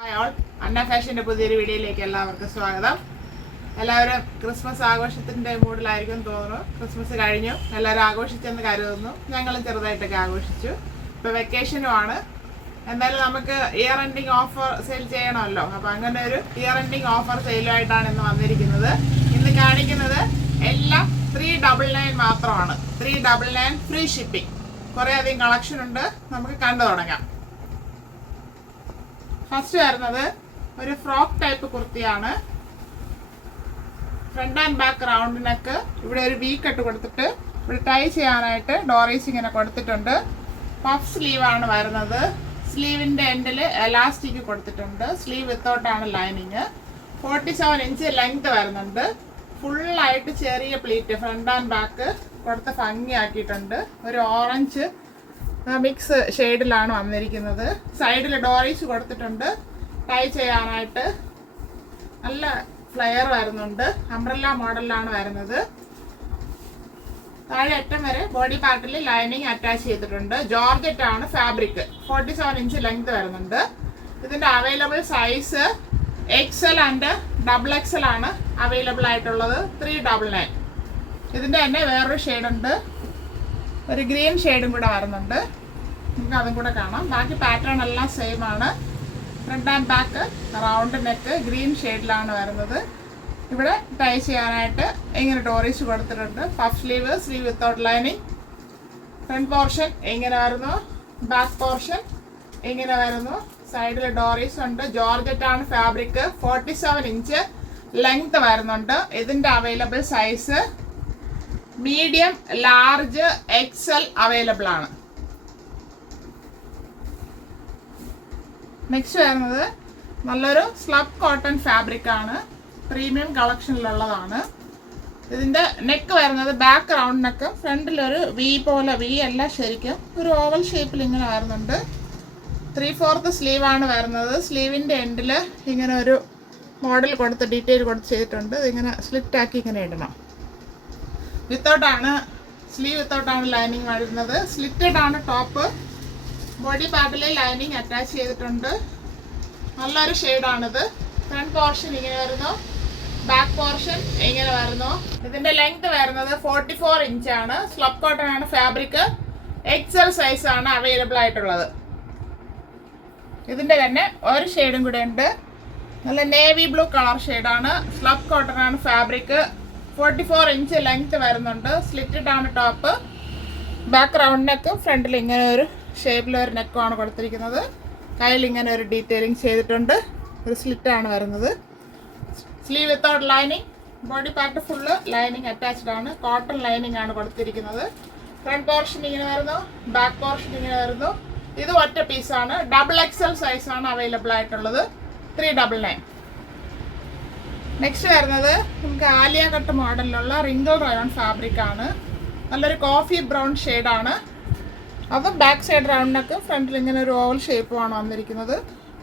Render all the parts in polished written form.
Hi all, അന്ന ഫാഷൻ്റെ പുതിയൊരു വീഡിയോയിലേക്ക് എല്ലാവർക്കും സ്വാഗതം. എല്ലാവരും ക്രിസ്മസ് ആഘോഷത്തിൻ്റെ മൂഡിലായിരിക്കും തോന്നുന്നു. ക്രിസ്മസ് കഴിഞ്ഞു, എല്ലാവരും ആഘോഷിച്ചെന്ന് കരുതുന്നു. ഞങ്ങളും ചെറുതായിട്ടൊക്കെ ആഘോഷിച്ചു. ഇപ്പോൾ വെക്കേഷനുമാണ്. എന്തായാലും നമുക്ക് ഇയർ എൻഡിങ് ഓഫർ സെയിൽ ചെയ്യണമല്ലോ. അപ്പോൾ അങ്ങനെ ഒരു ഇയർ എൻഡിങ് ഓഫർ സെയിലുമായിട്ടാണ് ഇന്ന് വന്നിരിക്കുന്നത്. ഇന്ന് കാണിക്കുന്നത് എല്ലാം 399 മാത്രമാണ്. 399 ഫ്രീ ഷിപ്പിംഗ്. കുറേയധികം കളക്ഷൻ ഉണ്ട്, നമുക്ക് കണ്ടു തുടങ്ങാം. ഫസ്റ്റ് വരുന്നത് ഒരു ഫ്രോക്ക് ടൈപ്പ് കുർത്തിയാണ്. Front and back round neck. ഇവിടെ ഒരു വി കട്ട് കൊടുത്തിട്ട് ഇവിടെ ടൈ ചെയ്യാനായിട്ട് ഡോറീസ് ഇങ്ങനെ കൊടുത്തിട്ടുണ്ട്. പഫ് സ്ലീവ് ആണ് വരുന്നത്. സ്ലീവിൻ്റെ എൻഡിൽ എലാസ്റ്റിക് കൊടുത്തിട്ടുണ്ട്. സ്ലീവ് വിത്തൗട്ടാണ് ലൈനിങ്. 47 ഇഞ്ച് ലെങ്ത് വരുന്നുണ്ട്. ഫുള്ളായിട്ട് ചെറിയ പ്ലീറ്റ് ഫ്രണ്ട് ആൻഡ് ബാക്ക് കൊടുത്ത് ഭംഗിയാക്കിയിട്ടുണ്ട്. ഒരു ഓറഞ്ച് മിക്സ് ഷെയ്ഡിലാണ് വന്നിരിക്കുന്നത്. സൈഡിൽ ഡോറീസ് കൊടുത്തിട്ടുണ്ട്. ടൈ ചെയ്യാനായിട്ട് നല്ല ഫ്ലെയർ വരുന്നുണ്ട്. അംബ്രല്ല മോഡലിലാണ് വരുന്നത്. താഴെ അറ്റം വരെ ബോഡി പാർട്ടിൽ ലൈനിങ് അറ്റാച്ച് ചെയ്തിട്ടുണ്ട്. ജോർജറ്റ് ആണ് ഫാബ്രിക്. 47 ഇഞ്ച് ലെങ്ത് വരുന്നുണ്ട്. ഇതിൻ്റെ available size XL and XXL ആണ് അവൈലബിൾ ആയിട്ടുള്ളത്. 399. ഇതിൻ്റെ തന്നെ വേറൊരു ഷെയ്ഡുണ്ട്, ഒരു ഗ്രീൻ ഷെയ്ഡും കൂടെ വരുന്നുണ്ട്. നമുക്ക് അതും കൂടെ കാണാം. ബാക്കി പാറ്റേൺ എല്ലാം സെയിം ആണ്. Front and back round neck green ഷെയ്ഡിലാണ് വരുന്നത്. ഇവിടെ ടൈ ചെയ്യാനായിട്ട് ഇങ്ങനെ ഡോറീസ് കൊടുത്തിട്ടുണ്ട്. Puff sleeve, sleeve without lining. Front portion ഇങ്ങനെ വരുന്നു, ബാക്ക് പോർഷൻ ഇങ്ങനെ വരുന്നു. സൈഡിൽ ഡോറീസ് ഉണ്ട്. ജോർജറ്റ് ആണ് ഫാബ്രിക്. 47 ഇഞ്ച് ലെങ്ത് വരുന്നുണ്ട്. ഇതിൻ്റെ available size medium, large, XL available ആണ്. നെക്സ്റ്റ് വരുന്നത് നല്ലൊരു സ്ലബ് കോട്ടൺ ഫാബ്രിക് ആണ്. പ്രീമിയം കളക്ഷനിലുള്ളതാണ്. ഇതിൻ്റെ നെക്ക് വരുന്നത് ബാക്ക് റൗണ്ട് നെക്ക്. ഫ്രണ്ടിലൊരു വി പോലെ, വി അല്ല ശരിക്കും ഒരു ഓവൽ ഷേപ്പിൽ ഇങ്ങനെ വരുന്നുണ്ട്. 3/4 സ്ലീവാണ് വരുന്നത്. സ്ലീവിൻ്റെ എൻഡിൽ ഇങ്ങനെ ഒരു മോഡൽ കൊടുത്ത് ഡീറ്റെയിൽ കൊടുത്ത് ചെയ്തിട്ടുണ്ട്. ഇതിങ്ങനെ സ്ലിറ്റാക്കി ഇങ്ങനെ ഇടണം. വിത്തൗട്ടാണ്, സ്ലീവ് വിത്തൗട്ടാണ് ലൈനിങ് വരുന്നത്. സ്ലിറ്റഡ് ആണ് ടോപ്പ്. ബോഡി പാർട്ടിൽ ലൈനിങ് അറ്റാച്ച് ചെയ്തിട്ടുണ്ട്. നല്ലൊരു ഷെയ്ഡാണിത്. ഫ്രണ്ട് പോർഷൻ ഇങ്ങനെ വരുന്നു, ബാക്ക് പോർഷൻ ഇങ്ങനെ വരുന്നു. ഇതിൻ്റെ ലെങ്ത് വരുന്നത് 44 ഇഞ്ചാണ്. സ്ലബ് കോട്ടൺ ആണ് ഫാബ്രിക്. XL സൈസാണ് അവൈലബിൾ ആയിട്ടുള്ളത്. ഇതിൻ്റെ തന്നെ ഒരു ഷെയ്ഡും കൂടെ ഉണ്ട്. നല്ല നേവി ബ്ലൂ കളർ ഷെയ്ഡാണ്. സ്ലബ് കോട്ടൺ ആണ് ഫാബ്രിക്. 44 ഇഞ്ച് ലെങ്ത് വരുന്നുണ്ട്. സ്ലിറ്റഡ് ആണ് ടോപ്പ്. ബാക്ക് റൗണ്ട് നെക്കും ഫ്രണ്ടിൽ ഇങ്ങനെ ഒരു ഷേപ്പിലൊരു നെക്കുമാണ് കൊടുത്തിരിക്കുന്നത്. കയ്യിൽ ഇങ്ങനെ ഒരു ഡീറ്റെയിലിംഗ് ചെയ്തിട്ടുണ്ട്. ഒരു സ്ലിറ്റാണ് വരുന്നത്. Sleeve without lining. Body part full lining attached ആണ്. കോട്ടൺ ലൈനിങ് ആണ് കൊടുത്തിരിക്കുന്നത്. ഫ്രണ്ട് പോർഷൻ ഇങ്ങനെ വരുന്നു, ബാക്ക് പോർഷൻ ഇങ്ങനെ വരുന്നു. ഇത് ഒറ്റ പീസാണ്. XXL സൈസാണ് അവൈലബിൾ ആയിട്ടുള്ളത്. 399. നെക്സ്റ്റ് വരുന്നത് നമുക്ക് ആലിയ കട്ട് മോഡലിലുള്ള റിങ്കിൾ റയോൺ ഫാബ്രിക് ആണ്. നല്ലൊരു കോഫി ബ്രൗൺ ഷെയ്ഡാണ്. അത് ബാക്ക് സൈഡ് റൗണ്ടിനൊക്കെ ഫ്രണ്ടിൽ ഇങ്ങനെ ഒരു ഓവൽ ഷേപ്പുമാണ് വന്നിരിക്കുന്നത്.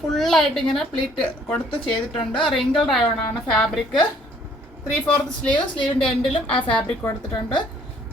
ഫുള്ളായിട്ട് ഇങ്ങനെ പ്ലീറ്റ് കൊടുത്ത് ചെയ്തിട്ടുണ്ട്. റിങ്കിൾ റയോൺ ആണ് ഫാബ്രിക്. 3/4 സ്ലീവ്. സ്ലീവിൻ്റെ എൻഡിലും ആ ഫാബ്രിക് കൊടുത്തിട്ടുണ്ട്.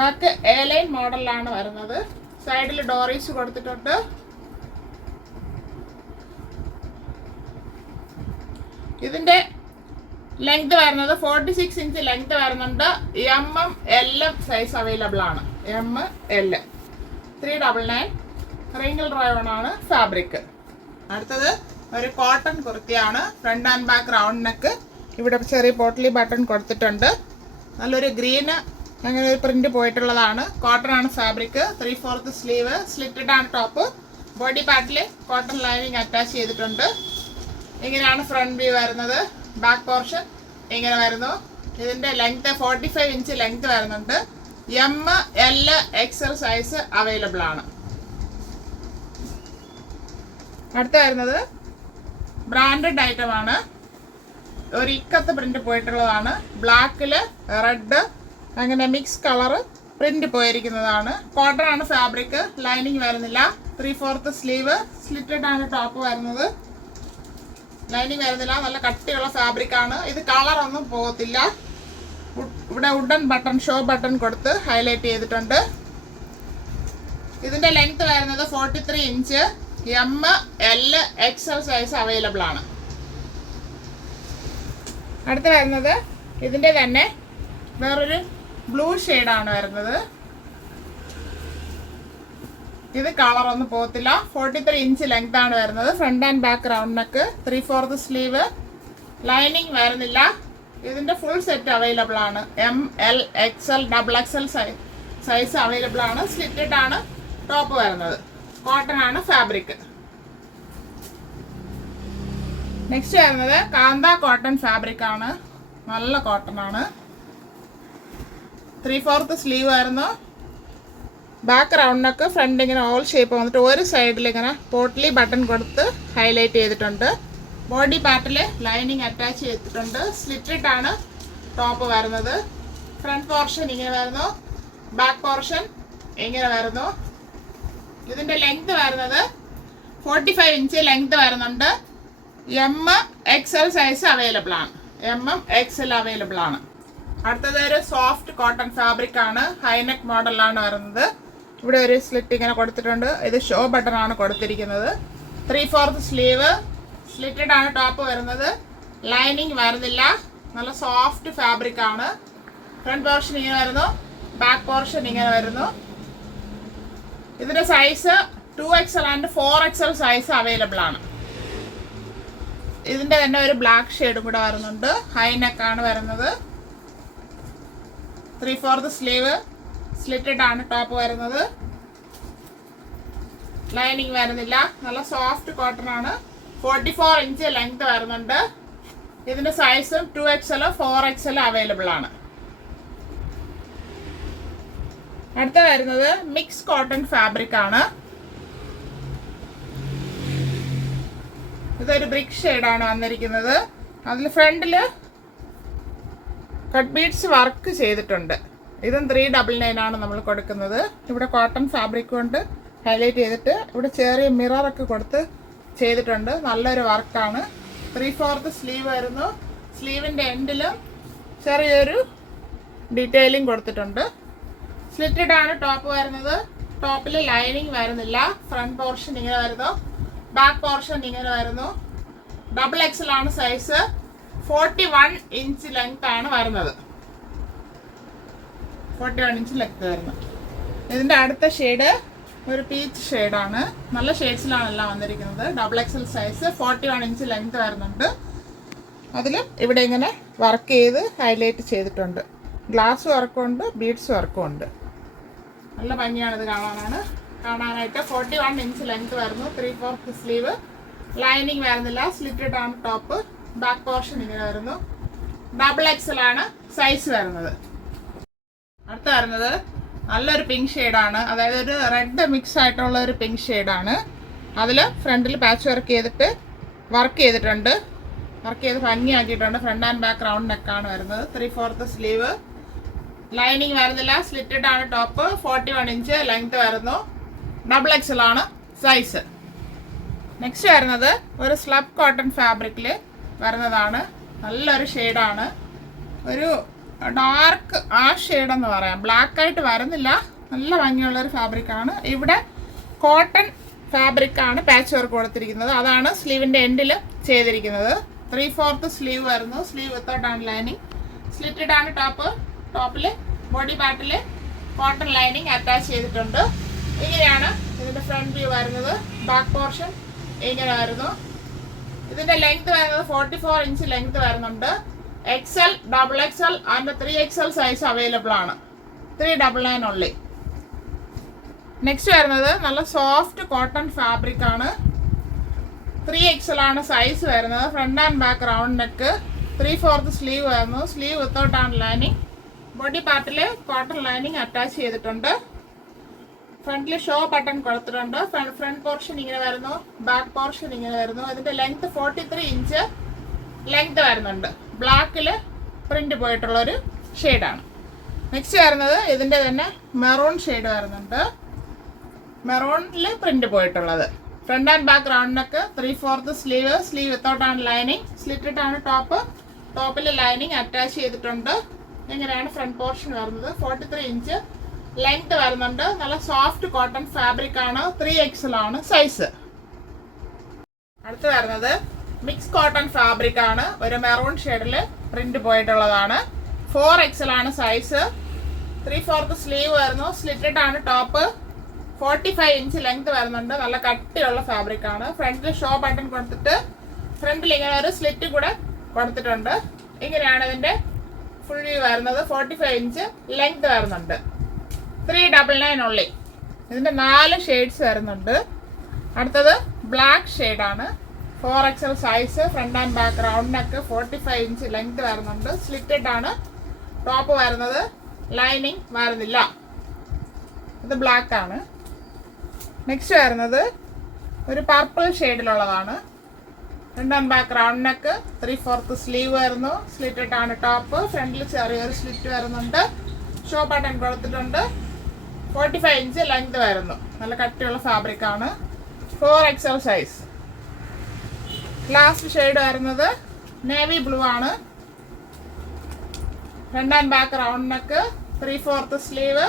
ബാക്ക് എ ലൈൻ മോഡലിലാണ് വരുന്നത്. സൈഡിൽ ഡോറീസ് കൊടുത്തിട്ടുണ്ട്. ഇതിൻ്റെ ലെങ്ത് വരുന്നത് 46 ഇഞ്ച് ലെങ്ത് വരുന്നുണ്ട്. MM L സൈസ് അവൈലബിൾ ആണ്. ML 399. റിങ്കിൾ റയോൺ ആണ് ഫാബ്രിക്. അടുത്തത് ഒരു കോട്ടൺ കുർത്തിയാണ്. Front and back round neck. ഇവിടെ ചെറിയ പോട്ട്ലി ബട്ടൺ കൊടുത്തിട്ടുണ്ട്. നല്ലൊരു ഗ്രീന് അങ്ങനെ ഒരു പ്രിന്റ് പോയിട്ടുള്ളതാണ്. കോട്ടൺ ആണ് ഫാബ്രിക്. 3/4 സ്ലീവ്. സ്ലിറ്റഡ് ആണ് ടോപ്പ്. ബോഡി പാർട്ടിൽ കോട്ടൺ ലൈനിങ് അറ്റാച്ച് ചെയ്തിട്ടുണ്ട്. ഇങ്ങനെയാണ് ഫ്രണ്ട് വ്യൂ വരുന്നത്. ബാക്ക് പോർഷൻ ഇങ്ങനെ വരുന്നു. ഇതിൻ്റെ ലെങ്ത് 45 ഇഞ്ച് ലെങ്ത് വരുന്നുണ്ട്. ML XL സൈസ് അവൈലബിൾ ആണ്. അടുത്ത വരുന്നത് ബ്രാൻഡഡ് ഐറ്റം ആണ്. ഒരു ഇക്കത്ത് പ്രിന്റ് പോയിട്ടുള്ളതാണ്. ബ്ലാക്കിൽ റെഡ് അങ്ങനെ മിക്സ് കളറ് പ്രിന്റ് പോയിരിക്കുന്നതാണ്. കോട്ടൺ ആണ് ഫാബ്രിക്. ലൈനിങ് വരുന്നില്ല. 3/4 സ്ലീവ്. സ്ലിറ്റഡ് ആണ് ടോപ്പ് വരുന്നത്. ലൈനിങ് വരുന്നില്ല. നല്ല കട്ടിയുള്ള ഫാബ്രിക് ആണ്. ഇത് കളറൊന്നും പോകത്തില്ല. ഇവിടെ വുഡൻ ബട്ടൺ, ഷോ ബട്ടൺ കൊടുത്ത് ഹൈലൈറ്റ് ചെയ്തിട്ടുണ്ട്. ഇതിൻ്റെ ലെങ്ത് വരുന്നത് 43 inch. M L Excel size available ആണ്. അടുത്ത വരുന്നത് ഇതിൻ്റെ തന്നെ വേറൊരു ബ്ലൂ ഷെയ്ഡാണ് വരുന്നത്. ഇത് കളറൊന്നും പോകത്തില്ല. 43 ഇഞ്ച് ലെങ്ത് ആണ് വരുന്നത്. Front and back round neck, 3/4 sleeve, lining വരുന്നില്ല. ഇതിൻ്റെ ഫുൾ സെറ്റ് അവൈലബിൾ ആണ്. M L XL double XL size available ആണ്. സ്ലിറ്റഡ് ആണ് ടോപ്പ് വരുന്നത്. കോട്ടൺ ആണ് ഫാബ്രിക്. നെക്സ്റ്റ് വരുന്നത് കാന്ത കോട്ടൺ ഫാബ്രിക് ആണ്. നല്ല കോട്ടൺ ആണ്. 3/4 സ്ലീവ് ആയിരുന്നു. ബാക്ക് റൗണ്ട് നെക്ക്, ഫ്രണ്ട് ഇങ്ങനെ ഓൾ ഷേപ്പ് വന്നിട്ട് ഒരു സൈഡിൽ ഇങ്ങനെ പോട്ട്ലി ബട്ടൺ കൊടുത്ത് ഹൈലൈറ്റ് ചെയ്തിട്ടുണ്ട്. ബോഡി പാർട്ടിൽ ലൈനിങ് അറ്റാച്ച് ചെയ്തിട്ടുണ്ട്. സ്ലിറ്റഡ് ആണ് ടോപ്പ് വരുന്നത്. ഫ്രണ്ട് പോർഷൻ ഇങ്ങനെ വരുന്നു, ബാക്ക് പോർഷൻ ഇങ്ങനെ വരുന്നു. ഇതിൻ്റെ ലെങ്ത് വരുന്നത് 45 ഇഞ്ച് ലെങ്ത് വരുന്നുണ്ട്. എം എക്സൽ സൈസ് അവൈലബിൾ ആണ്. എം എക്സൽ അവൈലബിൾ ആണ്. അടുത്തത് ഒരു സോഫ്റ്റ് കോട്ടൺ ഫാബ്രിക് ആണ്. ഹൈനെക്ക് മോഡലാണ് വരുന്നത്. ഇവിടെ ഒരു സ്ലിറ്റ് ഇങ്ങനെ കൊടുത്തിട്ടുണ്ട്. ഇത് ഷോ ബട്ടൺ ആണ് കൊടുത്തിരിക്കുന്നത്. 3/4 സ്ലീവ്, സ്ലിറ്റഡ് ആണ് ടോപ്പ് വരുന്നത്. ലൈനിങ് വരുന്നില്ല. നല്ല സോഫ്റ്റ് ഫാബ്രിക് ആണ്. ഫ്രണ്ട് പോർഷൻ ഇങ്ങനെ വരുന്നു, ബാക്ക് പോർഷൻ ഇങ്ങനെ വരുന്നു. ഇതിൻ്റെ size 2XL and 4XL size available ആണ്. ഇതിൻ്റെ തന്നെ ഒരു ബ്ലാക്ക് ഷെയ്ഡും കൂടെ വരുന്നുണ്ട്. ഹൈനെക്കാണ് വരുന്നത്. 3/4 സ്ലീവ്, സ്ലിറ്റഡ് ആണ് ടോപ്പ് വരുന്നത്. ലൈനിങ് വരുന്നില്ല. നല്ല സോഫ്റ്റ് കോട്ടൺ ആണ്. 44 ഇഞ്ച് ലെങ്ത് വരുന്നുണ്ട്. ഇതിൻ്റെ സൈസും 2XL 4XL അവൈലബിൾ ആണ്. അടുത്ത വരുന്നത് മിക്സ് കോട്ടൺ ഫാബ്രിക് ആണ്. ഇതൊരു ബ്രിക്ക് ഷെയ്ഡാണ് വന്നിരിക്കുന്നത്. അതിൽ ഫ്രണ്ടിൽ കട്ട് ബീഡ്സ് വർക്ക് ചെയ്തിട്ടുണ്ട്. ഇതും 399 ആണ് നമ്മൾ കൊടുക്കുന്നത്. ഇവിടെ കോട്ടൺ ഫാബ്രിക് കൊണ്ട് ഹൈലൈറ്റ് ചെയ്തിട്ട് ഇവിടെ ചെറിയ മിററൊക്കെ കൊടുത്ത് ചെയ്തിട്ടുണ്ട്. നല്ലൊരു വർക്കാണ്. 3/4 സ്ലീവ് വരുന്നു. സ്ലീവിൻ്റെ എൻഡിലും ചെറിയൊരു ഡീറ്റെയിലിംഗ് കൊടുത്തിട്ടുണ്ട്. സ്ലിറ്റഡ് ആണ് ടോപ്പ് വരുന്നത്. ടോപ്പിൽ ലൈനിങ് വരുന്നില്ല. ഫ്രണ്ട് പോർഷൻ ഇങ്ങനെ വരുന്നു, ബാക്ക് പോർഷൻ ഇങ്ങനെ വരുന്നു. ഡബിൾ എക്സൽ ആണ് സൈസ്. 41 ഇഞ്ച് ലെങ്ത് ആണ് വരുന്നത്. 41 ഇഞ്ച് ലെങ്ത് വരുന്നത്. ഇതിൻ്റെ അടുത്ത ഷെയ്ഡ് ഒരു പീച്ച് ഷെയ്ഡാണ്. നല്ല ഷെയ്ഡ്സിലാണ് എല്ലാം വന്നിരിക്കുന്നത്. Double XL size, 41 inch length വരുന്നുണ്ട്. അതിൽ ഇവിടെ ഇങ്ങനെ വർക്ക് ചെയ്ത് ഹൈലൈറ്റ് ചെയ്തിട്ടുണ്ട്. ഗ്ലാസ് വർക്കും ഉണ്ട്, ബീഡ്സ് വർക്കും ഉണ്ട്. നല്ല ഭംഗിയാണ് ഇത് കാണാനായിട്ട്. 41 ഇഞ്ച് ലെങ്ത് വരുന്നു. 3/4 സ്ലീവ്, ലൈനിങ് വരുന്നില്ല. സ്ലിറ്റഡ് ആണ് ടോപ്പ്. ബാക്ക് പോർഷൻ ഇങ്ങനെ വരുന്നു. ഡബിൾ എക്സൽ ആണ് സൈസ് വരുന്നത്. അടുത്ത വരുന്നത് നല്ലൊരു പിങ്ക് ഷെയ്ഡാണ്. അതായത് ഒരു റെഡ് മിക്സ് ആയിട്ടുള്ള ഒരു പിങ്ക് ഷെയ്ഡാണ്. അതിൽ ഫ്രണ്ടിൽ പാച്ച് വർക്ക് ചെയ്തിട്ടുണ്ട്. വർക്ക് ചെയ്ത് ഭംഗിയാക്കിയിട്ടുണ്ട്. ഫ്രണ്ട് ആൻഡ് ബാക്ക് റൗണ്ട് നെക്കാണ് വരുന്നത്. 3/4 സ്ലീവ്, ലൈനിങ് വരുന്നില്ല. സ്ലിറ്റഡ് ആണ് ടോപ്പ്. 41 ഇഞ്ച് ലെങ്ത് വരുന്നു. ഡബിൾ എക്സൽ ആണ് സൈസ്. നെക്സ്റ്റ് വരുന്നത് ഒരു സ്ലബ് കോട്ടൺ ഫാബ്രിക്കിൽ വരുന്നതാണ്. നല്ലൊരു ഷെയ്ഡാണ്. ഒരു ഡാർക്ക് ആ ഷെയ്ഡെന്ന് പറയാം. ബ്ലാക്ക് ആയിട്ട് വരുന്നില്ല. നല്ല ഭംഗിയുള്ളൊരു ഫാബ്രിക്കാണ്. ഇവിടെ കോട്ടൺ ഫാബ്രിക്കാണ് പാച്ച് വർക്ക് കൊടുത്തിരിക്കുന്നത്. അതാണ് സ്ലീവിൻ്റെ എൻഡിൽ ചെയ്തിരിക്കുന്നത്. 3/4 സ്ലീവ് വരുന്നു. സ്ലീവ് വിത്തൗട്ടാണ് ലൈനിങ്. സ്ലിറ്റഡ് ആണ് ടോപ്പ്. ടോപ്പിൽ ബോഡി പാർട്ടിൽ കോട്ടൺ ലൈനിങ് അറ്റാച്ച് ചെയ്തിട്ടുണ്ട്. ഇങ്ങനെയാണ് ഇതിൻ്റെ ഫ്രണ്ട് വ്യൂ വരുന്നത്. ബാക്ക് പോർഷൻ ഇങ്ങനെ വരുന്നു. ഇതിൻ്റെ ലെങ്ത് വരുന്നത് 44 ഇഞ്ച് ലെങ്ത് വരുന്നുണ്ട്. XL, XXL and 3XL size available ആണ്. 399 ഉള്ളി. നെക്സ്റ്റ് വരുന്നത് നല്ല സോഫ്റ്റ് കോട്ടൺ ഫാബ്രിക് ആണ്. 3XL ആണ് സൈസ് വരുന്നത്. Front and back round neck, 3/4 sleeve വരുന്നു. സ്ലീവ് വിത്തൗട്ട് ആണ് ലൈനിങ്. ബോഡി പാർട്ടിൽ കോട്ടൺ ലൈനിങ് അറ്റാച്ച് ചെയ്തിട്ടുണ്ട്. ഫ്രണ്ടിൽ ഷോ ബട്ടൺ കൊടുത്തിട്ടുണ്ട്. ഫ്രണ്ട് പോർഷൻ ഇങ്ങനെ വരുന്നു, ബാക്ക് പോർഷൻ ഇങ്ങനെ വരുന്നു. ഇതിൻ്റെ ലെങ്ത് 43 ഇഞ്ച് ലെങ്ത് വരുന്നുണ്ട്. ബ്ലാക്കിൽ പ്രിന്റ് പോയിട്ടുള്ളൊരു ഷെയ്ഡാണ്. നെക്സ്റ്റ് വരുന്നത് ഇതിൻ്റെ തന്നെ മെറൂൺ ഷെയ്ഡ് വരുന്നുണ്ട്. മെറൂണിൽ പ്രിന്റ് പോയിട്ടുള്ളത്. Front and back round neck, 3/4 sleeve, sleeve without ആണ് ലൈനിങ്. സ്ലിറ്റഡ് ആണ് ടോപ്പ്. ടോപ്പിൽ ലൈനിങ് അറ്റാച്ച് ചെയ്തിട്ടുണ്ട്. ഇങ്ങനെയാണ് ഫ്രണ്ട് പോർഷൻ വരുന്നത്. 43 ഇഞ്ച് ലെങ്ത് വരുന്നുണ്ട്. നല്ല സോഫ്റ്റ് കോട്ടൺ ഫാബ്രിക് ആണ്. 3XL ആണ് സൈസ്. അടുത്ത് വരുന്നത് മിക്സ് കോട്ടൺ ഫാബ്രിക് ആണ്. ഒരു മെറൂൺ ഷെയ്ഡിൽ പ്രിന്റ് പോയിട്ടുള്ളതാണ്. 4XL ആണ് സൈസ്. 3/4 സ്ലീവ് വരുന്നു. സ്ലിറ്റഡ് ആണ് ടോപ്പ്. 45 ഇഞ്ച് ലെങ്ത് വരുന്നുണ്ട്. നല്ല കട്ടിയുള്ള ഫാബ്രിക് ആണ്. ഫ്രണ്ടിൽ ഷോ ബട്ടൺ കൊടുത്തിട്ട് ഫ്രണ്ടിൽ ഇങ്ങനെ ഒരു സ്ലിറ്റ് കൂടെ കൊടുത്തിട്ടുണ്ട്. ഇങ്ങനെയാണ് ഇതിന്റെ ഫുൾ വ്യൂ വരുന്നത്. 45 ഇഞ്ച് ലെങ്ത് വരുന്നുണ്ട്. 399 ഉള്ളി. ഇതിന്റെ 4 ഷെയ്ഡ്സ് വരുന്നുണ്ട്. അടുത്തത് ബ്ലാക്ക് ഷെയ്ഡാണ്. 4XL size. Front and back round neck. 45 inch length വരുന്നുണ്ട്. സ്ലിറ്റഡ് ആണ് ടോപ്പ് വരുന്നത്. ലൈനിങ് വരുന്നില്ല. ഇത് ബ്ലാക്ക് ആണ്. നെക്സ്റ്റ് വരുന്നത് ഒരു പർപ്പിൾ ഷെയ്ഡിലുള്ളതാണ്. Front and back round neck. 3/4 sleeve വരുന്നു. സ്ലിറ്റഡ് ആണ് ടോപ്പ്. ഫ്രണ്ടിൽ ചെറിയൊരു സ്ലിറ്റ് വരുന്നുണ്ട്. ഷോ ബട്ടൺ കൊടുത്തിട്ടുണ്ട്. 45 ഇഞ്ച് ലെങ്ത് വരുന്നു. നല്ല കട്ടിയുള്ള ഫാബ്രിക് ആണ്. 4XL size. ലാസ്റ്റ് ഷെയ്ഡ് വരുന്നത് നേവി ബ്ലൂ ആണ്. Front and back round neck. 3/4 sleeve.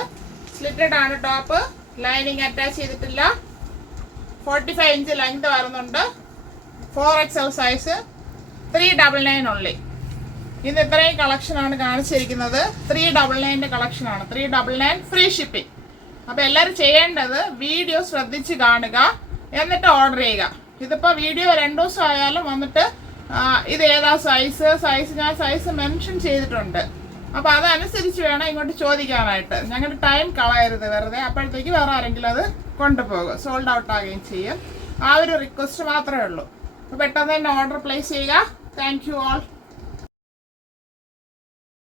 Slitted ആണ് ടോപ്പ്. ലൈനിങ് അറ്റാച്ച് ചെയ്തിട്ടില്ല. 45 ഇഞ്ച് ലെങ്ത് വരുന്നുണ്ട്. 4XL size. 399 ഉള്ളി. ഇന്ന് ഇത്രയും കളക്ഷനാണ് കാണിച്ചിരിക്കുന്നത്. 399 കളക്ഷനാണ്. 399 ഫ്രീ ഷിപ്പിംഗ്. അപ്പോൾ എല്ലാവരും ചെയ്യേണ്ടത് വീഡിയോ ശ്രദ്ധിച്ച് കാണുക, എന്നിട്ട് ഓർഡർ ചെയ്യുക. ഇതിപ്പോൾ വീഡിയോ 2 ദിവസം ആയാലും വന്നിട്ട് ഇത് ഏതാ സൈസ് ഞാൻ സൈസ് മെൻഷൻ ചെയ്തിട്ടുണ്ട്. അപ്പോൾ അതനുസരിച്ച് വേണം ഇങ്ങോട്ട് ചോദിക്കാനായിട്ട്. ഞങ്ങളുടെ ടൈം കളയരുത് വെറുതെ. അപ്പോഴത്തേക്ക് വേറെ ആരെങ്കിലും അത് കൊണ്ടുപോകും. സോൾഡ് ഔട്ട് ആകുകയും ചെയ്യും. ആ ഒരു റിക്വസ്റ്റ് മാത്രമേ ഉള്ളൂ. അപ്പോൾ പെട്ടെന്ന് തന്നെ ഓർഡർ പ്ലേസ് ചെയ്യുക. Thank you all.